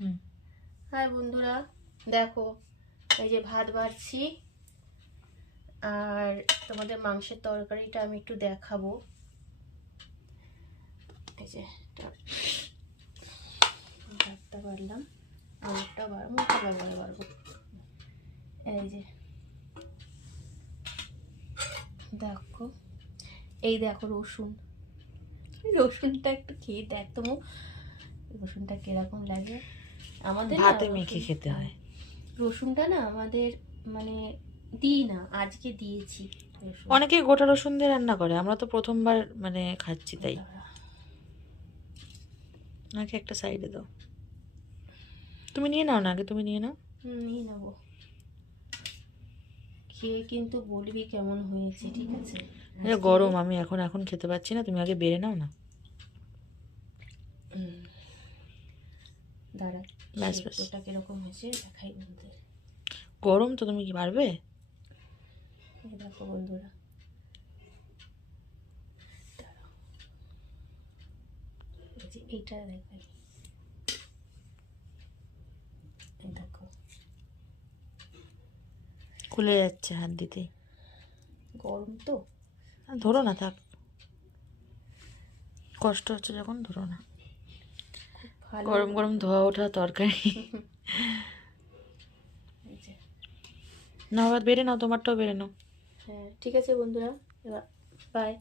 High বন্ধুরা, দেখো এই যে ভাত বাড়ছি আর তোমাদের মাংসের তরকারিটা আমি একটু দেখাবো। এই যে ভাতটা বাড়লাম, মোটটা বাড়বো। এই যে দেখো, এই দেখো রসুনটা একটু খেয়ে দেখ তো, রসুনটা কিরকম লাগে। আমাদের ভাতে মেখে খেতে হয় রসুনটা না, আমাদের মানে দিই না, আজকে দিয়েছি। অনেকে গোটা রসুন দিয়ে রান্না করে, আমরা তো প্রথমবার মানে খাচ্ছি তাই। নাকি একটা সাইডে দাও, তুমি নিয়ে নাও না, আগে তুমি নিয়ে নাও। নিয়ে নেবো, খেয়ে কিন্তু বলবি কেমন হয়েছে, ঠিক আছে? গরম, আমি এখন খেতে পাচ্ছি না, তুমি আগে বেড়ে নাও না। দাঁড়া, ব্যাস ব্যাস, ওটা কিরকম হয়েছে দেখাই বন্ধুদের। গরম তো, তুমি কি পারবে? দেখো বন্ধুরা, এইটা দেখাই, দেখো খুলে যাচ্ছে হাত দিতেই। গরম তো, ধরো না, থাক, কষ্ট হচ্ছে যখন ধরো না। গরম গরম ধোয়া ওঠা তরকারি। না, আবার বেড়ে নাও, তোমারটাও বেড়ে নাও। হ্যাঁ ঠিক আছে বন্ধুরা, এবার বাই।